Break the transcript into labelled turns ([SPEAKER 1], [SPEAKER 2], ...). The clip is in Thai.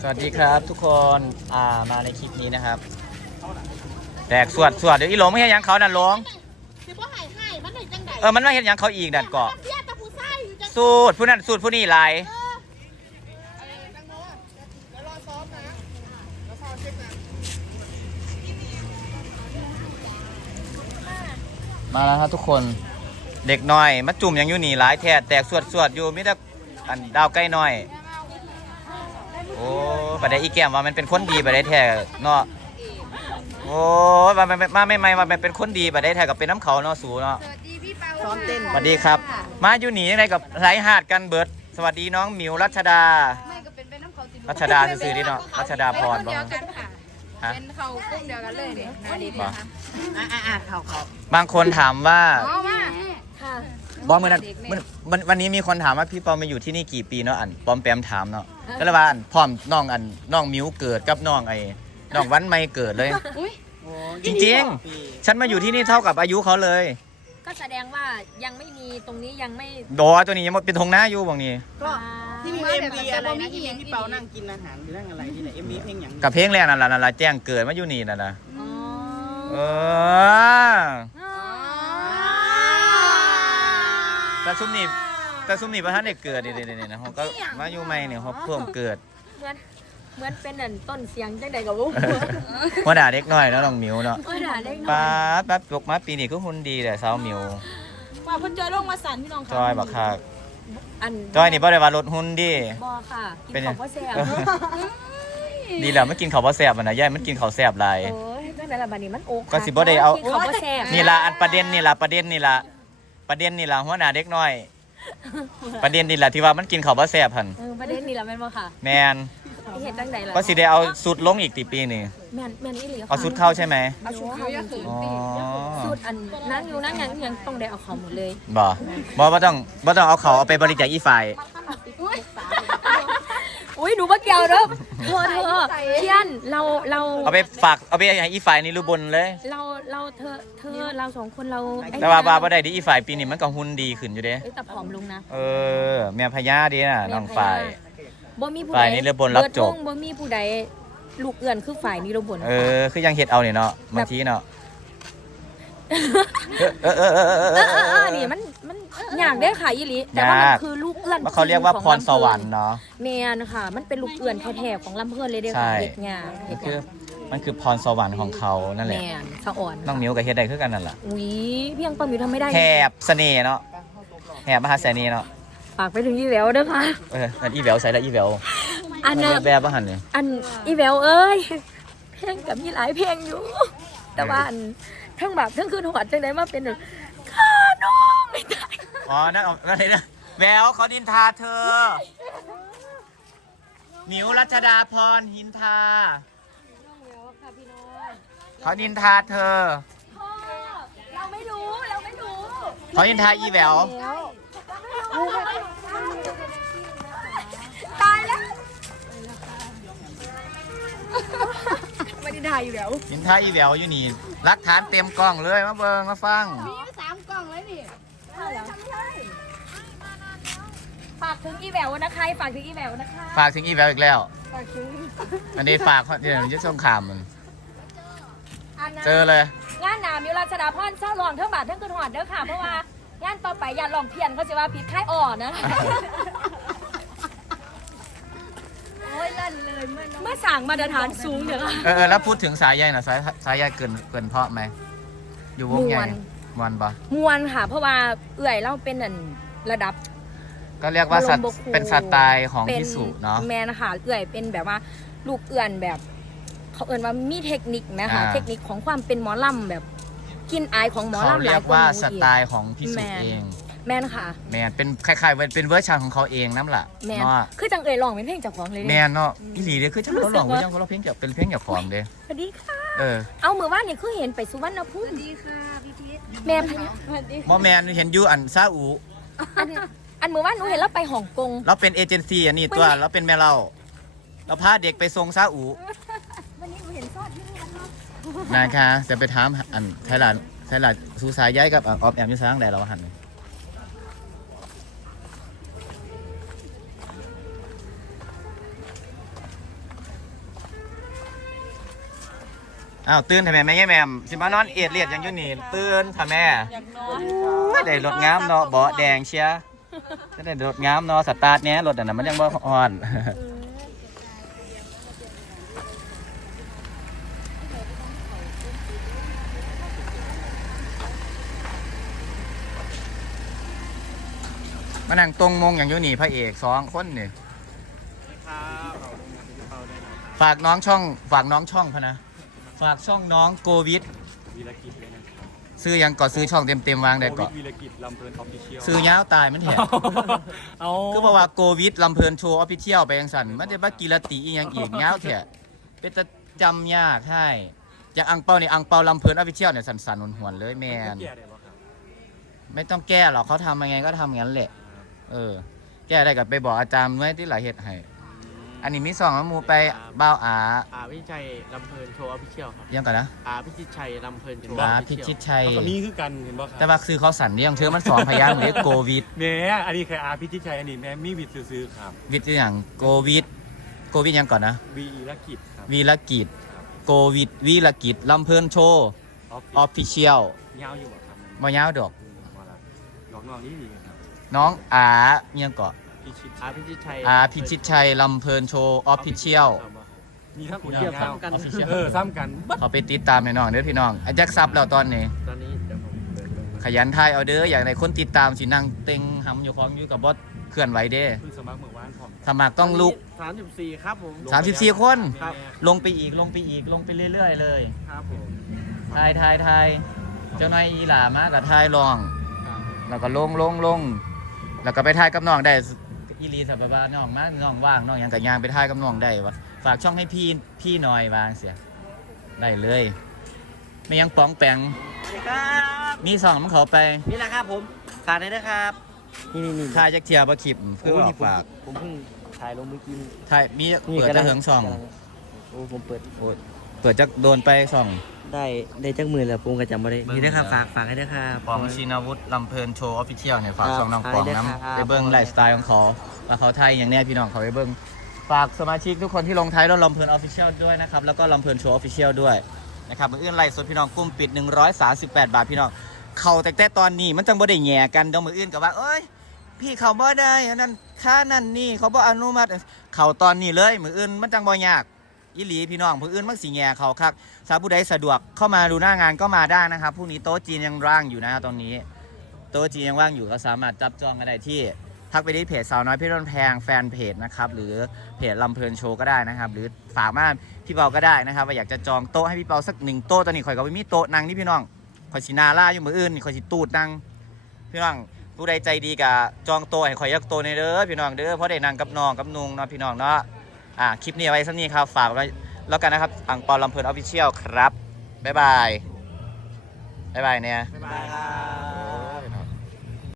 [SPEAKER 1] สวัสดีครับทุกคนอ่ามาในคลิปนี้นะครับแตกสวดสวดเดี๋ยวอีหลงไม่เห็นหยังเขานั่นหลง
[SPEAKER 2] สิบ่ใหายให้มันได้จังได
[SPEAKER 1] เออมันไม่เห็นหยังเขาอีกดัดเกาะ
[SPEAKER 2] เบี้ยตะผู้ชายอยู่จัง
[SPEAKER 1] สูตรผู้นั้นสูตรผู้นี้หลาย
[SPEAKER 2] เอออะไรจังโน้เดี๋ยวรอซ้อมนะแล้วพอเช็คนะ
[SPEAKER 1] มาแล้วครับทุกคนเด็กน้อยมาจุ่มหยังอยู่นี่หลายแท้แตกสวดสวดอยู่มิแต่อันดาวใกล้น้อยโอ้ ประเดี๋ยวอีแก้มว่ามันเป็นคนดีประเดี๋ยวแท้เนาะโอ้ยมามามาไม่ไม่มาเป็นคนดีประเดี๋ยวแท้กับเป็นน้ำเขาเนาะสูเนาะ
[SPEAKER 3] สวัสดีพี่เปา
[SPEAKER 2] ซ้อมเต้น
[SPEAKER 1] สวัสดีครับ มาอยู่นี่ยังไงกับไหลหาดกันเบิดสวัสดีน้องหมิวรัชดา
[SPEAKER 3] ไม่ก็เป็นเป็นน้ำเขาติด
[SPEAKER 1] รัชดาซื่อๆนี่เนาะรัชดาพร
[SPEAKER 3] เป็นคน
[SPEAKER 1] บ้า
[SPEAKER 3] เดียว
[SPEAKER 1] ง
[SPEAKER 3] กันค่ะ
[SPEAKER 1] ฮะ
[SPEAKER 3] เป็นเขากลุ่มเดียวกันเลยเนี่ยนาดี
[SPEAKER 1] บ่
[SPEAKER 3] นะคะ
[SPEAKER 2] อะอะอะเขาเขา
[SPEAKER 1] บางคนถามว่า
[SPEAKER 3] อ๋อมาค่ะ
[SPEAKER 1] บอมเมื่อนั้นเมื่อวันวันนี้มีคนถามว่าพี่ปอมมาอยู่ที่นี่กี่ปีเนาะอันปอมแปมถามเนาะ ก็เลยว่าอันพร้อมน้องอันน้องมิวเกิดกับน้องไอ้น้องวันไม่เกิดเลย
[SPEAKER 3] อุ้ย
[SPEAKER 1] จริงๆ ฉันมาอยู่ที่นี่เท่ากับอายุเขาเลย
[SPEAKER 4] ก็แสดงว่ายังไม่มีตรงนี้ยังไม่
[SPEAKER 1] โดตัวนี้ยังเป็นทงหน้าอยู่บางนี้
[SPEAKER 2] ก็ที่มีเอ็มวีอะไรนะที่มีพี่เปานั่งกินอาหารหรือนั่งอะไรที่ไหนเอ็มวีเพลงอย่าง
[SPEAKER 1] กับเพลงแรกนั่นแหละนั่นแหละแจ้งเกิดมาอยู่นี่นั่นนะ
[SPEAKER 4] อ๋อ
[SPEAKER 1] เออแต่ซุ้มนี่ แต่ซุ้มนี่ประธานเด็กเกิดนี่นี่นะเขาก็มาอยู่ใหม่เนี่ยเขาเพิ่มเกิด
[SPEAKER 4] เหมือนเหมือนเป็นอันต้นเสียงจังใดกับวุ้ง
[SPEAKER 1] ว่าด่าเด็กน้อยแล้วน้องมิวเนาะ
[SPEAKER 4] ก็ด่าได้หน่
[SPEAKER 1] ป้า
[SPEAKER 4] อย
[SPEAKER 1] ดป้าดปกมาปีนี้ก็หุ่นดีแต่สาวมิว
[SPEAKER 2] ว่าเพิ่นจอยลงมาสั่นพี่น้อง
[SPEAKER 1] จอยบักคัก
[SPEAKER 4] อัน
[SPEAKER 1] จอยนี่บ่ได้ว่าลดหุ่นดิ
[SPEAKER 4] บอค่ะกิน
[SPEAKER 1] เป็นไง
[SPEAKER 4] ของพ่อแซ่บ
[SPEAKER 1] ดีแล้วไม่กินข้าวบ่แซ่บมันนะย่ายมันกินข้าวแซ่บหลาย
[SPEAKER 4] โอ้ยจังใดล่ะบัดนี้มันโอ๊
[SPEAKER 1] ก็สิบ่ได้เอา
[SPEAKER 4] กินของพ่อแซ่บ
[SPEAKER 1] นี่ล่ะอันประเด็นนี่ล่ะประเด็นนี่ล่ะประเด็นนี่ล่ะหัวหน้าเด็กน้อย ประเด็นนี่ล่ะที่ว่ามันกินข้าวบ่แซ่บหั่น
[SPEAKER 4] เออประเด็นนี่ล่ะแม่นบ่ค่ะ
[SPEAKER 1] แมน
[SPEAKER 4] เห็นจังใดล่ะ
[SPEAKER 1] ก็สิได้เอาสุดลงอีกตีปีนี่
[SPEAKER 4] แม่นแม่นอีหลีค่ะ
[SPEAKER 1] เอาสุดเข้าใช่ไหม
[SPEAKER 4] เอาสุดเข้าจริง
[SPEAKER 1] อ๋อ
[SPEAKER 4] ๆสุดอันนั่งอยู่นั่งยังยังต้องได้เอาของหมดเลย
[SPEAKER 1] บ่บ่บ่ต้องบ่ต้องเอาเขาเอาไปบริจาคอีฝ่าย
[SPEAKER 4] อุ้ ยหนูบ่เกี่ยวเด้อเธอเธอเทียนเราเรา
[SPEAKER 1] เอาไปฝากเอาไปให้อีฝ่ายนี่รูบนเลย
[SPEAKER 4] เราเราเธอเธอเราสองคนเราไอ้
[SPEAKER 1] แต่ว่าบาบ่ได้ดิอีฝ่ายปีนี้มันก็หุ่นดีขึ้นอยู่เด้
[SPEAKER 4] เอ้ยแต่ผอมลงนะ
[SPEAKER 1] เออแม่พญาดีน่ะน้องฝ่าย
[SPEAKER 4] บ่มีผู้
[SPEAKER 1] ฝ่า
[SPEAKER 4] ใด
[SPEAKER 1] ยนี้เรือบนรับจบ
[SPEAKER 4] เดวงบ่มีผู้ใดลูกเอื้อนคือฝ่ายนี้เราบน
[SPEAKER 1] เออคือยังเฮ็ดเอาเนี่ยเนาะบางทีเนาะเออเออเออเออเออ
[SPEAKER 4] เอ
[SPEAKER 1] เอ
[SPEAKER 4] อ
[SPEAKER 1] อ
[SPEAKER 4] เออเออนี่มันมันอยากได้อค่ะยี่ลิแต่ว่ามัน
[SPEAKER 1] ยาก
[SPEAKER 4] คือลูกเอื้อน
[SPEAKER 1] ว่าเขาเรียกว่า
[SPEAKER 4] ของ
[SPEAKER 1] พรสวรรค์
[SPEAKER 4] ลำ
[SPEAKER 1] เนาะ
[SPEAKER 4] เพิ่นแมนค่ะ มันเป็นลูกเอื้อนแท้ๆของลำเพิ่นเลยเด้อ
[SPEAKER 1] ใช่
[SPEAKER 4] ค่ะเฮ็ดงาน
[SPEAKER 1] มั
[SPEAKER 4] เฮ็
[SPEAKER 1] น
[SPEAKER 4] ด
[SPEAKER 1] คืองา
[SPEAKER 4] น
[SPEAKER 1] มันคือพรสวรรค์ของเขานั่นแห
[SPEAKER 4] แม
[SPEAKER 1] ละ
[SPEAKER 4] นสะอ่อน
[SPEAKER 1] น้องมิวกับเฮ็ดได้คือกันนั่นแหละ
[SPEAKER 4] อุ้ยเพียงปะมิวทำไม่ได้
[SPEAKER 1] แหบเสน่ห์เนาะแหบมหาเสน่ห์เนาะ
[SPEAKER 4] ฝากไปถึงยี่แววเด้อค่ะ
[SPEAKER 1] เออนั่นอีแหววใส่ละอีแหวว
[SPEAKER 4] อันน่ะ
[SPEAKER 1] แบบแบบว่าหันเนี่ย
[SPEAKER 4] อันอีแววเอ้ยเพลงกับมีหลายเพลงอยู่ แต่ว่าอันทั้งแบบทั้งคืนหัวจังไดมาเป็นแบบข้าน้องไม่ได้
[SPEAKER 1] อ๋อนั่นเอานั่นเลยนะ แหววเขาดินทาเธอ หมิวรัชดาพรหินทาเขาดินทาเธอ
[SPEAKER 4] เราไม่รู้ เราไม่รู้
[SPEAKER 1] เขาดินทาอีแหวว
[SPEAKER 4] ตายแล้วไม่ได้ถ่ายอยู่แล้ว
[SPEAKER 1] ดินทาอีแหววอยู่นี่รักฐานเต็มกล้องเลยมาเบิงมาฟัง
[SPEAKER 2] มีาก
[SPEAKER 4] ถึงอีแหววนะคะฝากถึงอีแหววนะคะ
[SPEAKER 1] ฝากถึงอีแหววอีกแล้ว
[SPEAKER 4] ฝากถึง
[SPEAKER 1] อันนี้ฝากเดี๋ยวยึดส่งขามมัน
[SPEAKER 4] อันนั้น
[SPEAKER 1] เจอเลย
[SPEAKER 4] งานหนามิวราชดาพรเศร้าลองเท่าบาทเท่าคือหอดเด้อค่ะ เพราะว่างานต่อไปอย่าลองเพี้ยนเขาจะว่าผิดค่ายอ่อนนะ
[SPEAKER 3] โอ้ยลั่นเลยเมื่อน้อง
[SPEAKER 4] เมื่อสั่งมาตรฐานสูงเดี๋ยวค่ะ
[SPEAKER 1] เออเออแล้วพูดถึงสายใยหน่อยสายสายใยเกินเกินเพราะไหม อยู่วงใหญ่
[SPEAKER 4] ม่วน
[SPEAKER 1] มวนปะ
[SPEAKER 4] มวนค่ะ เพราะว่าเอื่อยเราเป็นอันระดับ
[SPEAKER 1] ก็เรียกว่าสัต
[SPEAKER 4] บรม
[SPEAKER 1] ว์
[SPEAKER 4] บครู
[SPEAKER 1] เป็นสไตล์ของ
[SPEAKER 4] เป็น
[SPEAKER 1] พิสุเนาะ
[SPEAKER 4] แมนนะคะเอื่อยเป็นแบบว่าลูกเอื่อนแบบ เขาเอื่นว่ามีเทคนิคไหมคะ
[SPEAKER 1] อ่า
[SPEAKER 4] เทคนิคของความเป็นหมอลำแบบกินอายของหมอ
[SPEAKER 1] เขา
[SPEAKER 4] ลำห
[SPEAKER 1] เรี
[SPEAKER 4] ลายย
[SPEAKER 1] ก
[SPEAKER 4] คน
[SPEAKER 1] ว่า
[SPEAKER 4] หนู
[SPEAKER 1] ส
[SPEAKER 4] อีก
[SPEAKER 1] ไตล์ของพิสุ
[SPEAKER 4] แมน
[SPEAKER 1] เอง
[SPEAKER 4] แมนค่ะ
[SPEAKER 1] แมนเป็นคล้ายๆเป็นเป็นเวอร์ชันของเขาเองน้ำล่ะ
[SPEAKER 4] แมน
[SPEAKER 1] เนาะ
[SPEAKER 4] คือจังเอ่ยลองเป็นเพลงจากของเลย
[SPEAKER 1] แม
[SPEAKER 4] เนี่ย
[SPEAKER 1] นเนาะอีหลีเด้อคือจังเขาหลอก
[SPEAKER 4] รู้สึกว่า
[SPEAKER 1] ว่าจังเขาเพลงจากเป็นเพลงจากของเด้
[SPEAKER 4] สวัสดีค่ะ
[SPEAKER 1] เออ
[SPEAKER 4] เอามือว่านเนี่ยคือเห็นไปสุวรรณภูมิ
[SPEAKER 3] ดีค่ะพี่พีท
[SPEAKER 4] แม่พญา
[SPEAKER 3] สวัสดี
[SPEAKER 1] มอแมนเห็นอยูอันซาอู
[SPEAKER 4] อัน อันเมื่อวานหนูเห็นเราไปฮ่องกง
[SPEAKER 1] เราเป็นเอเจนซี่อันนี้ตัวเราเป็นแม่เราเราพาเด็กไปทรงซาอู
[SPEAKER 4] วันนี้หนูเห็นซอดที่นี่แล้วเนาะ
[SPEAKER 1] คะจะไปถามอันไทยลันไทยลันสูสายย้ายกับออฟแอมยูซังแดดเราหันอ้าวตื่นทำไมแม่แง่แม่มสิมานอนเอียดเลียดยังอยู่นี่ตื่นทำไมอยากได้รถงามเนาะเบาแดงเชียร์ จะได้รถงามเนาะสตาร์ทเนี้ยรถอันนั้นมันยังบ่อ่อน มานั่งตรงมงอย่างอยู่นี่พระเอกสองคนนี่
[SPEAKER 2] ครับเราลงงานที่เปาได้นะ
[SPEAKER 1] ฝากน้องช่อง ฝากน้องช่องพะนะ ฝากช่องน้องโกวิด
[SPEAKER 2] วีรกิจเลยนะครับ
[SPEAKER 1] ซื้อยังก่อซื้อช่องเต็มเต็มๆวางได้ก่อน
[SPEAKER 2] วีรกิจลำเพลินออฟฟิเชียล
[SPEAKER 1] ซื้อยาวตายมันแถ
[SPEAKER 2] เอา
[SPEAKER 1] คือบอกว่าโกวิดลำเพลินโชว์ออฟฟิเชียลไปยังสันมันจะว่ากีรติอีหยังอีกยาวแถเป็นจะจำยากใช่จากอังเปาเนี่ยอังเปาลำเพลินออฟฟิเชียลเนี่ยสันสันหวนๆเลยแมน
[SPEAKER 2] แก่ได้ปะครับ
[SPEAKER 1] ไม่ต้องแก้หรอกเขาทำยังไงก็ทำอย่างนั้นแหละ เออ แก้ได้กับไปบอกอาจารย์ไว้ที่หลายเหตุให้ อันนี้มีสองแล้วหมูไปบ้าวอา
[SPEAKER 5] อาพิชิตชัยลำเพลินโชว์ออฟฟิเชียลครับ
[SPEAKER 1] ยังก่อนนะ
[SPEAKER 5] อาพิชิตชัยลำเพลินโชว์
[SPEAKER 1] อา
[SPEAKER 5] ออฟ
[SPEAKER 1] พิ
[SPEAKER 5] ฟิเชียล
[SPEAKER 1] ชิตชัย
[SPEAKER 2] ก็มีคือกันเห็นปะค
[SPEAKER 1] แต่
[SPEAKER 2] รับ
[SPEAKER 1] ว่าคือเขาสั่นเนี่ยยังเชื่อมันสองพยางค์เหมือนโควิด
[SPEAKER 2] แหม่อันนี้คืออาพิชิตชัยอันนี้แม่มีวิทย์ซื้อๆครับ
[SPEAKER 1] วิทย์อย่างโควิด โควิดยังก่อนนะ
[SPEAKER 2] วีรกิจครับ
[SPEAKER 1] วีรกิจ โควิด วีรกิจลำเพลินโชว์
[SPEAKER 2] ออฟ
[SPEAKER 1] ออฟฟิเชียล
[SPEAKER 2] ยาวอยู่อะครับ
[SPEAKER 1] มายาวดอก
[SPEAKER 2] อืมมาละน้องน้องนี่ดีครับ
[SPEAKER 1] น้องอาเมียงเกาะ
[SPEAKER 2] พิชิต
[SPEAKER 5] อาพิชิตชัย
[SPEAKER 1] อาพิชิตชัยลำเพลินโชว์ออฟฟิเชียล
[SPEAKER 2] มีทั้ง
[SPEAKER 5] เกี่ยวซ้ำกัน
[SPEAKER 1] Official
[SPEAKER 2] เออซ้ำกันบัด
[SPEAKER 1] เขาไปติดตามในน้องเด้อพี่น้องอาจักซับแล้วตอนนี้
[SPEAKER 5] ตอนนี้เดี๋ยวผมเปิดดู
[SPEAKER 1] ขยันทายเอาเด้ออย่างไรคนติดตามสินั่งเต็งหำอยู่ของอยู่กับบอสเคลื่อนไหวเด้
[SPEAKER 2] เพิ่งสมัครเมื่อวานพร้อม
[SPEAKER 1] สมัครต้องลุก
[SPEAKER 5] สามสิบสี่ครับผม
[SPEAKER 1] 34 คน
[SPEAKER 5] ครับ
[SPEAKER 1] ลงไปอีกลงไปอีกลงไปเรื่อย ๆ เลย
[SPEAKER 5] ครับผม
[SPEAKER 1] ทายทายทายเจ้านายอีหลามากับทายลอง
[SPEAKER 5] ครับ
[SPEAKER 1] แล้วก็ลงลงลงแล้วก็ไปทายกับน้องได้ อีหลีสับบ้าน้องมาน้องว่างน้องหยังกับยางไปทายกับน้องได้วะฝากช่องให้พี่พี่หน่อยวางเสียได้เลยไม่ยังป้องแปง
[SPEAKER 5] ครับ
[SPEAKER 1] มีสองมันเขาไป
[SPEAKER 5] นี่แหละครับผมฝากเลยนะครับนี่นี่นี่
[SPEAKER 1] ทายจากเทียบะคลิปเพื่อออกฝาก
[SPEAKER 5] ผมเพิ่งถ่ายลงเมื่อกี้
[SPEAKER 1] ทายมีเปิดจะเหิงสอง
[SPEAKER 5] โอ้ผมเปิด
[SPEAKER 1] โอ้ยเปิดจะโดนไปสอง
[SPEAKER 5] ได้ได้จักมือแล้วผมก็จำไม่ได้
[SPEAKER 1] เบิ่ง
[SPEAKER 5] นี่นะครับฝากฝากให้ด้วยครับ
[SPEAKER 1] ของชินาวุฒิลำเพลินโชว์ออฟฟิเชียลเนี่ยฝาก
[SPEAKER 5] ครับ
[SPEAKER 1] ช่องน้องปอง
[SPEAKER 5] ขายได้
[SPEAKER 1] น้
[SPEAKER 5] ครับำ
[SPEAKER 1] ไปเบิ้งไลฟ์สไตล์ของเขาว่าเขาไทยอย่างเนี้ยพี่น้องเขาไปเบิ้งฝากสมาชิกทุกคนที่ลงท้ายรถลำเพลินออฟฟิเชียลด้วยนะครับแล้วก็ลำเพลินโชว์ออฟฟิเชียลด้วยนะครับมืออื่นไลฟ์สดพี่น้องกลุ้มปิด 138 บาทพี่น้องเขาแต่แต่ตอนนี้มันจังบ่ได้แหย่กันเดี๋ยวมืออื่นกับว่าเอ้ย พี่เขาบ่ได้อันนั้นค่านั่นนี่เขาบ่อนุมัติเขาตอนนี้เลยมืออื่นมันจังบ่ยาก อีหลีพี่น้องมืออื่นมันสิแหย่เขาครับถ้าผู้ใดสะดวกเข้ามาดูหน้างานก็มาได้นะครับพรุ่งนี้โต๊ะจีนยังว่างอยู่นะครับตอนนี้ โต๊ะจีนยังว่างอยู่ก็สามารถจับจองกันได้ที่ทักไปที่เพจสาวน้อยเพชรบ้นแพงแฟนเพจนะครับหรือเพจลำเพลินโชว์ก็ได้นะครับ หรือฝากมาพี่เปาก็ได้นะครับว่าอยากจะจองโต๊ะให้พี่เปาสักหนึ่งโต๊ะตอนนี้ข่อยก็ไม่มีโต๊ะนั่งนี่พี่น้องข่อยสินาล่าอยู่มืออื่นข่อยสิตูดนั่งพี่น้องผู้ใดใจดีกับจองโต๊ะให้ข่อยยักโต๊ะในเด้อพี่น้องเด้อเพราะได้นั่งกับน้องกับนุงเนาะพี่น้องเนาะ อ่าคลิปนี้ไว้สักนี้ครับ ฝากไว้แล้วกันนะครับอังเปาลำเพลินออฟฟิเชียลครับ บ๊ายบาย บ๊ายบายเนี่ย
[SPEAKER 5] บ๊ายบายครับ